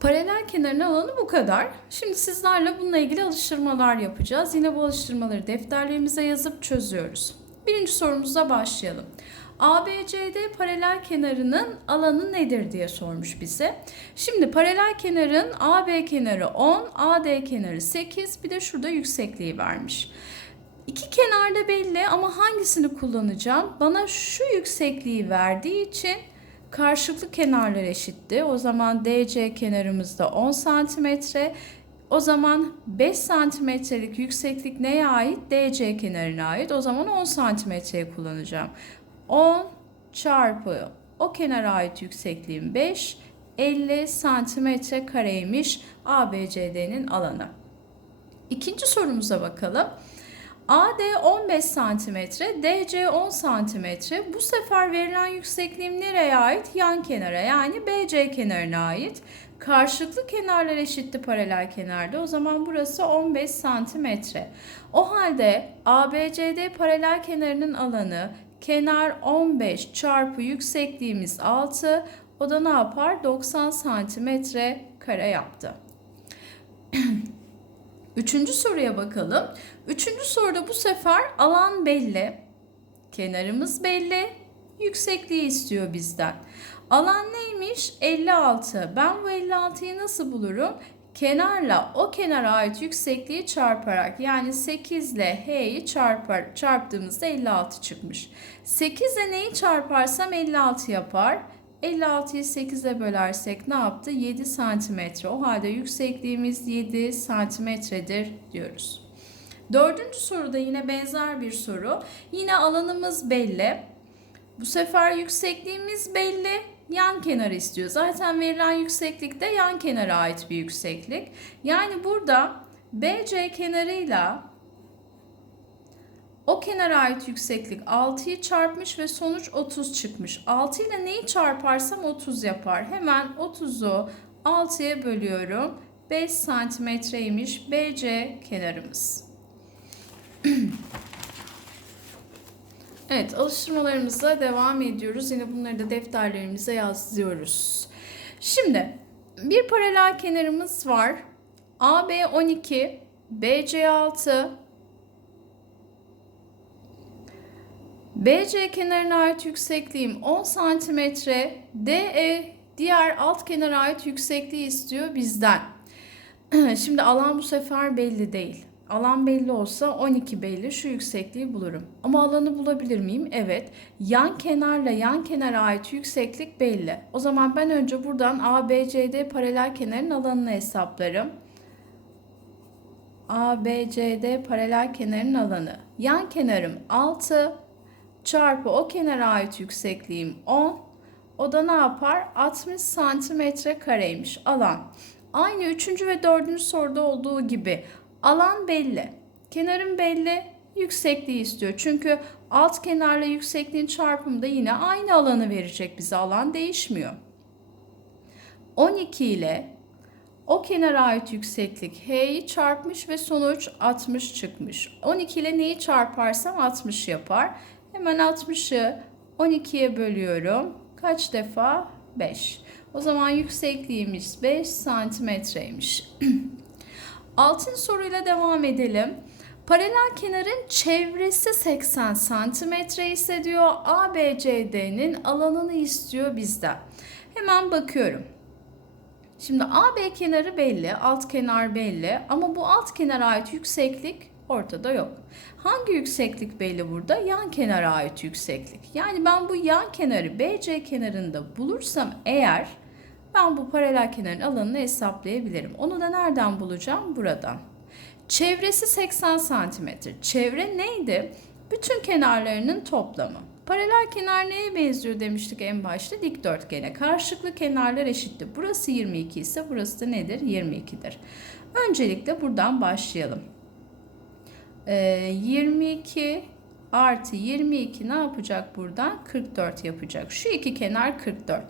Paralel kenarın alanı bu kadar. Şimdi sizlerle bununla ilgili alıştırmalar yapacağız. Yine bu alıştırmaları defterlerimize yazıp çözüyoruz. Birinci sorumuzla başlayalım. ABCD paralel kenarının alanı nedir diye sormuş bize. Şimdi paralel kenarın AB kenarı 10, AD kenarı 8, bir de şurada yüksekliği vermiş. İki kenar da belli ama hangisini kullanacağım? Bana şu yüksekliği verdiği için karşılıklı kenarlar eşitti. O zaman DC kenarımızda 10 santimetre. O zaman 5 santimetrelik yükseklik neye ait? DC kenarına ait. O zaman 10 santimetreyi kullanacağım. 10 çarpı o kenara ait yüksekliğim 5, 50 santimetre kareymiş ABCD'nin alanı. İkinci sorumuza bakalım. AD 15 santimetre, DC 10 santimetre. Bu sefer verilen yüksekliğim nereye ait? Yan kenara yani BC kenarına ait. Karşılıklı kenarlar eşitti paralel kenarda. O zaman burası 15 santimetre. O halde ABCD paralel kenarının alanı kenar 15 çarpı yüksekliğimiz 6. O da ne yapar? 90 santimetre kare yaptı. Üçüncü soruya bakalım. Üçüncü soruda bu sefer alan belli. Kenarımız belli. Yüksekliği istiyor bizden. Alan neymiş? 56. Ben bu 56'yı nasıl bulurum? Kenarla o kenara ait yüksekliği çarparak yani 8 ile H'yi çarpar, çarptığımızda 56 çıkmış. 8 ile neyi çarparsam 56 yapar. 56'yı 8'e bölersek ne yaptı? 7 santimetre. O halde yüksekliğimiz 7 santimetredir diyoruz. Dördüncü soruda yine benzer bir soru. Yine alanımız belli. Bu sefer yüksekliğimiz belli. Yan kenar istiyor. Zaten verilen yükseklik de yan kenara ait bir yükseklik. Yani burada BC kenarıyla o kenara ait yükseklik 6'yı çarpmış ve sonuç 30 çıkmış. 6 ile neyi çarparsam 30 yapar. Hemen 30'u 6'ya bölüyorum. 5 santimetreymiş BC kenarımız. evet alıştırmalarımıza devam ediyoruz. Yine bunları da defterlerimize yazıyoruz. Şimdi bir paralel kenarımız var. AB 12, BC 6, BC kenarına ait yüksekliğim 10 santimetre. DE diğer alt kenara ait yüksekliği istiyor bizden. Şimdi alan bu sefer belli değil. Alan belli olsa 12 belli şu yüksekliği bulurum. Ama alanı bulabilir miyim? Evet. Yan kenarla yan kenara ait yükseklik belli. O zaman ben önce buradan ABCD paralel kenarın alanını hesaplarım. ABCD paralel kenarın alanı. Yan kenarım 6, çarpı o kenara ait yüksekliğim 10. O da ne yapar? 60 santimetre kareymiş alan. Aynı üçüncü ve dördüncü soruda olduğu gibi alan belli. Kenarın belli, yüksekliği istiyor. Çünkü alt kenarla yüksekliğin çarpımı da yine aynı alanı verecek bize. Alan değişmiyor. 12 ile o kenara ait yükseklik H'yi çarpmış ve sonuç 60 çıkmış. 12 ile neyi çarparsam 60 yapar. Hemen 60'ı 12'ye bölüyorum. Kaç defa? 5. O zaman yüksekliğimiz 5 santimetreymiş. Altın soruyla devam edelim. Paralel kenarın çevresi 80 santimetre ise diyor ABCD'nin alanını istiyor bizden. Hemen bakıyorum. Şimdi AB kenarı belli, alt kenar belli ama bu alt kenara ait yükseklik ortada yok. Hangi yükseklik belli burada? Yan kenara ait yükseklik. Yani ben bu yan kenarı BC kenarında bulursam eğer ben bu paralel kenarın alanını hesaplayabilirim. Onu da nereden bulacağım? Buradan. Çevresi 80 santimetre. Çevre neydi? Bütün kenarlarının toplamı. Paralel kenar neye benziyor demiştik en başta? Dikdörtgene. Karşılıklı kenarlar eşitti. Burası 22 ise burası da nedir? 22'dir. Öncelikle buradan başlayalım. 22 artı 22 ne yapacak buradan? 44 yapacak. Şu iki kenar 44.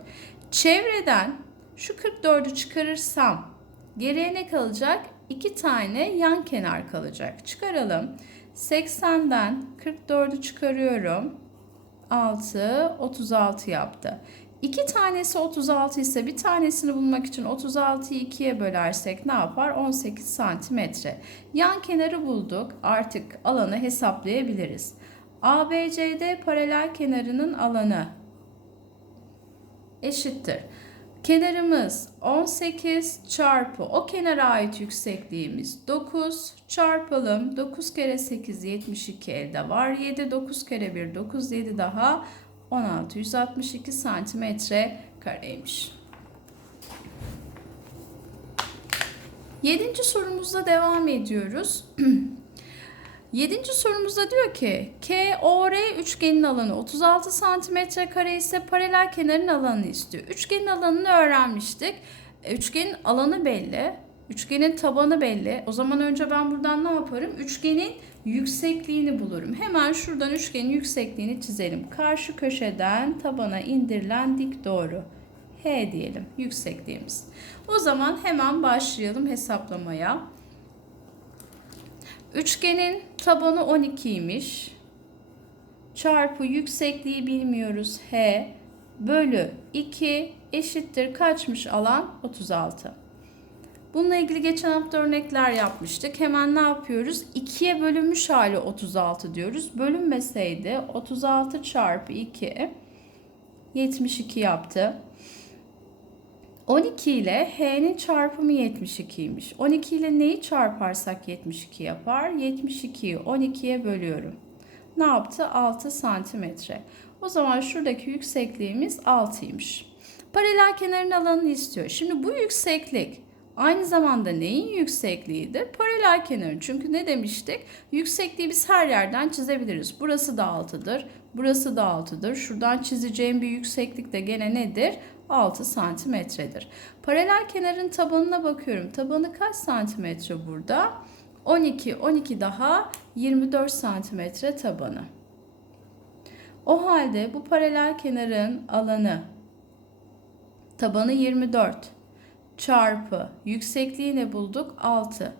Çevreden şu 44'ü çıkarırsam geriye ne kalacak? İki tane yan kenar kalacak. Çıkaralım. 80'den 44'ü çıkarıyorum. 6, 36 yaptı. İki tanesi 36 ise bir tanesini bulmak için 36'yı ikiye bölersek ne yapar? 18 santimetre. Yan kenarı bulduk. Artık alanı hesaplayabiliriz. ABCD paralel kenarının alanı eşittir. Kenarımız 18 çarpı o kenara ait yüksekliğimiz 9 çarpalım. 9 kere 8 72 elde var. 7 9 kere 1 9 7 daha 16 162 santimetre kareymiş. Yedinci sorumuzda devam ediyoruz. Yedinci sorumuzda diyor ki KOR üçgenin alanı 36 santimetre kare ise paralel kenarın alanını istiyor. Üçgenin alanını öğrenmiştik. E, Üçgenin alanı belli. Üçgenin tabanı belli. O zaman önce ben buradan ne yaparım? Üçgenin yüksekliğini bulurum. Hemen şuradan üçgenin yüksekliğini çizelim. Karşı köşeden tabana indirilen dik doğru. H diyelim yüksekliğimiz. O zaman hemen başlayalım hesaplamaya. Üçgenin tabanı 12'ymiş. Çarpı yüksekliği bilmiyoruz. H bölü 2 eşittir kaçmış alan? 36. Bununla ilgili geçen hafta örnekler yapmıştık. Hemen ne yapıyoruz? 2'ye bölünmüş hali 36 diyoruz. Bölünmeseydi 36 çarpı 2 72 yaptı. 12 ile H'nin çarpımı 72'ymiş. 12 ile neyi çarparsak 72 yapar? 72'yi 12'ye bölüyorum. Ne yaptı? 6 santimetre. O zaman şuradaki yüksekliğimiz 6'ymış. Paralel kenarın alanını istiyor. Şimdi bu yükseklik aynı zamanda neyin yüksekliğidir? Paralel kenarın. Çünkü ne demiştik? Yüksekliği biz her yerden çizebiliriz. Burası da 6'dır. Burası da 6'dır. Şuradan çizeceğim bir yükseklik de gene nedir? 6 santimetredir. Paralel kenarın tabanına bakıyorum. Tabanı kaç santimetre burada? 12, 12 daha 24 santimetre tabanı. O halde bu paralel kenarın alanı tabanı 24 çarpı yüksekliği ne bulduk? 6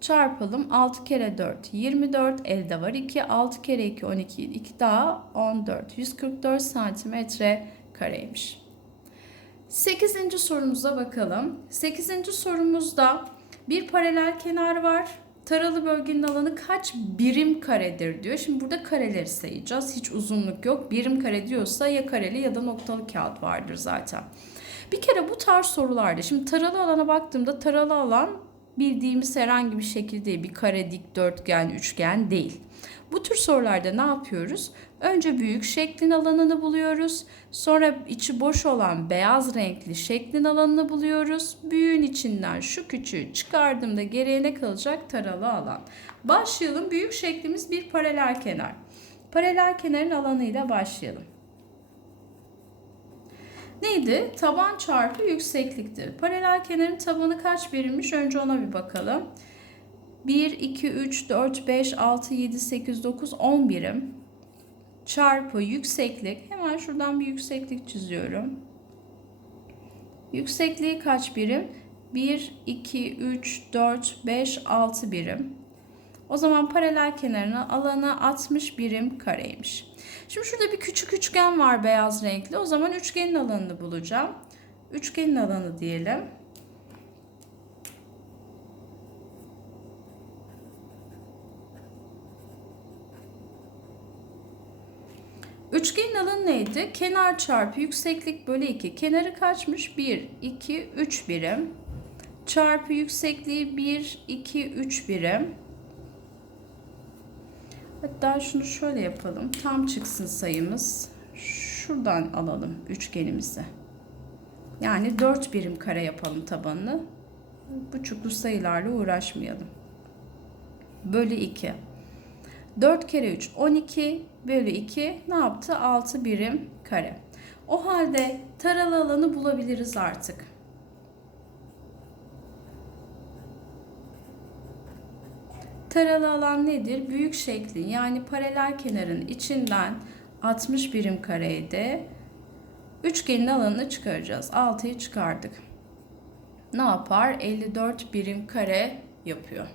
çarpalım 6 kere 4 24 elde var 2 6 kere 2 12 2 daha 14 144 santimetre kareymiş. 8. sorumuza bakalım. 8. sorumuzda bir paralel kenar var. Taralı bölgenin alanı kaç birim karedir diyor. Şimdi burada kareleri sayacağız. Hiç uzunluk yok. Birim kare diyorsa ya kareli ya da noktalı kağıt vardır zaten. Bir kere bu tarz sorularda şimdi taralı alana baktığımda taralı alan bildiğimiz herhangi bir şekil değil. Bir kare, dikdörtgen, üçgen değil. Bu tür sorularda ne yapıyoruz? Önce büyük şeklin alanını buluyoruz. Sonra içi boş olan beyaz renkli şeklin alanını buluyoruz. Büyüğün içinden şu küçüğü çıkardığımda geriye kalacak? Taralı alan. Başlayalım. Büyük şeklimiz bir paralel kenar. Paralel kenarın alanıyla başlayalım. Neydi? Taban çarpı yüksekliktir. Paralel kenarın tabanı kaç birimmiş? Önce ona bir bakalım. 1, 2, 3, 4, 5, 6, 7, 8, 9, 10 birim çarpı yükseklik. Hemen şuradan bir yükseklik çiziyorum. Yüksekliği kaç birim? 1, 2, 3, 4, 5, 6 birim. O zaman paralel kenarına alanı 60 birim kareymiş. Şimdi şurada bir küçük üçgen var beyaz renkli. O zaman üçgenin alanını bulacağım. Üçgenin alanı diyelim. Üçgenin alanı neydi? Kenar çarpı yükseklik bölü 2. Kenarı kaçmış? 1, 2, 3 birim. Çarpı yüksekliği 1, 2, 3 birim. Hatta şunu şöyle yapalım. Tam çıksın sayımız. Şuradan alalım üçgenimizi. Yani 4 birim kare yapalım tabanını. Buçuklu sayılarla uğraşmayalım. Bölü 2. 4 kere 3 12 bölü 2 ne yaptı? 6 birim kare. O halde taralı alanı bulabiliriz artık. Taralı alan nedir? Büyük şeklin yani paralel kenarın içinden 60 birim kareydi. Üçgenin alanını çıkaracağız. 6'yı çıkardık. Ne yapar? 54 birim kare yapıyor.